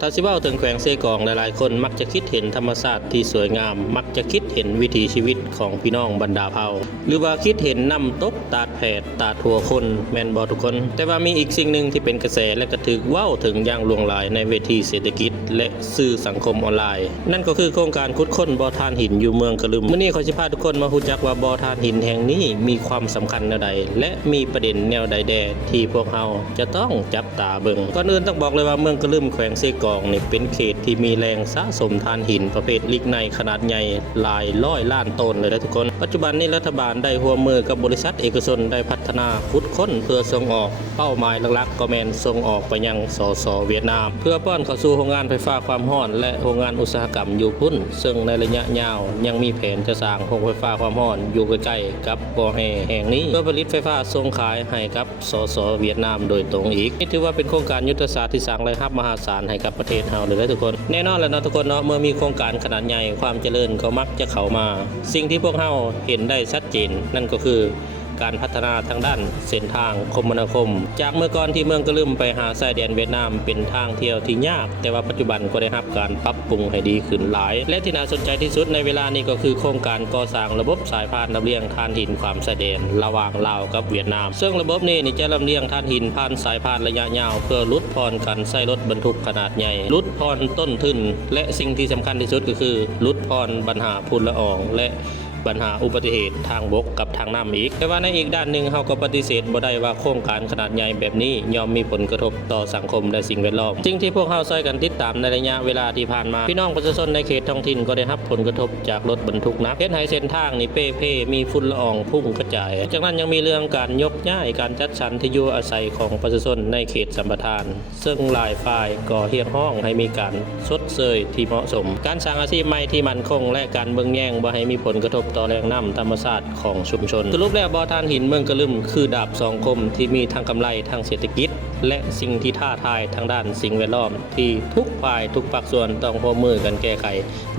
ถ้าสิเว้าถึงแขวงเซกองหลายๆคนมักจะคิดเห็นธรรมชาติที่สวยงามมักจะคิดเห็นวิถีชีวิตของพี่น้องบรรดาเผ่าหรือว่าคิดเห็นน้ำตกตาดแผดตาทัวคนแม่นบ่ทุกคนแต่ว่ามีอีกสิ่งหนึ่งที่เป็นกระแสและกระถึกเว้าถึงอย่างลวงหลายในเวทีเศรษฐกิจและสื่อสังคมออนไลน์นั่นก็คือโครงการขุดค้นบ่อถ่านหินอยู่เมืองกะลึมมื้อนี้ขอสิพาทุกคนมาฮู้จักว่าบ่อถ่านหินแห่งนี้มีความสำคัญแนวใดและมีประเด็นแนวใดแด่ที่พวกเราจะต้องจับตาเบิ่งก่อนอื่นต้องบอกเลยว่าเมืองกะลึมแขวงเซกองนี่เป็นเขตที่มีแหล่งสะสมถ่านหินประเภทลิกไนขนาดใหญ่หลายร้อยล้านต้นเลยนะทุกคนปัจจุบันนี้รัฐบาลได้ร่วมมือกับบริษัทเอกชนได้พัฒนาขุดค้นเพื่อส่งออกเป้าหมายหลักๆก็แม่นส่งออกไปยังสสเวียดนามเพื่อป้อนเข้าสู่โรงงานไฟฟ้าความร้อนและโรงงานอุตสาหกรรมอยู่พุ่นซึ่งในระยะยาวยังมีแผนจะสร้างโรงไฟฟ้าความร้อนอยู่ใกล้ๆกับบ่อแห่งนี้เพื่อผลิตไฟฟ้าส่งขายให้กับสสเวียดนามโดยตรงอีกนี่ถือว่าเป็นโครงการยุทธศาสตร์ที่สร้างรายรับมหาศาลให้กับประเทศเฮาเลยนะทุกคนแน่นอนแล้วเนาะทุกคนเนาะเมื่อมีโครงการขนาดใหญ่ความเจริญก็มักจะเข้ามาสิ่งที่พวกเฮาเห็นได้ชัดเจนนั่นก็คือการพัฒนาทางด้านเส้นทางคมนาคมจากเมื่อก่อนที่เมืองกะลึมไปหาชายแดนเวียดนามเป็นทางเที่ยวที่ยากแต่ว่าปัจจุบันก็ได้รับการปรับปรุงให้ดีขึ้นหลายและที่น่าสนใจที่สุดในเวลานี้ก็คือโครงการก่อสร้างระบบสายพานลำเลียงถ่านหินความชายแดนระหว่างลาวกับเวียดนามซึ่งระบบนี้จะลำเลียงถ่านหินผ่านสายพานระยะยาวเพื่อลดพรการใช้รถบรรทุกขนาดใหญ่ลดพรต้นทุนและสิ่งที่สำคัญที่สุดก็คือลดพรปัญหาฝุ่นละอองและปัญหาอุบัติเหตุทางบกกับทางน้ำอีกแต่ว่าในอีกด้านหนึ่งเขาก็ปฏิเสธบ่ได้ว่าโครงการขนาดใหญ่แบบนี้ย่อมมีผลกระทบต่อสังคมและสิ่งแวดล้อมจริงที่พวกเขาช่วยกันติดตามในระยะเวลาที่ผ่านมาพี่น้องประชาชนในเขตท้องถิ่นก็ได้รับผลกระทบจากรถบรรทุกหนักเฮ็ดให้เส้นทางนี่เป้มีฝุ่นละอองพุ่งกระจายจากนั้นยังมีเรื่องการยกย้ายการจัดสรรที่อยู่อาศัยของประชาชนในเขตสัมปทานซึ่งหลายฝ่ายก็เรียกร้องให้มีการชดเชยที่เหมาะสมการสร้างอาชีพใหม่ที่มั่นคงและการเบิ่งแย่งบ่ให้มีผลกระทบต่อแหล่งน้ำธรรมชาติของชุมชนสรุปแล้วบ่อถ่านหินเมืองกะลึมคือดาบสองคมที่มีทั้งกำไรทางเศรษฐกิจและสิ่งที่ท้าทายทางด้านสิ่งแวดล้อมที่ทุกฝ่ายทุกภาคส่วนต้องร่วมมือกันแก้ไข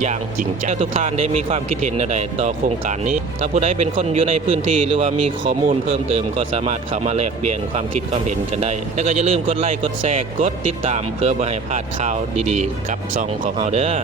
อย่างจริงจังทุกท่านได้มีความคิดเห็นใดต่อโครงการนี้ถ้าผู้ใดเป็นคนอยู่ในพื้นที่หรือว่ามีข้อมูลเพิ่มเติมก็สามารถเข้ามาแลกเปลี่ยนความคิดความเห็นกันได้แล้วก็อย่าลืมกดไลค์กดแชร์กดติดตามเพื่อบ่ให้พลาดข่าวดีๆกับช่องของเราเด้อ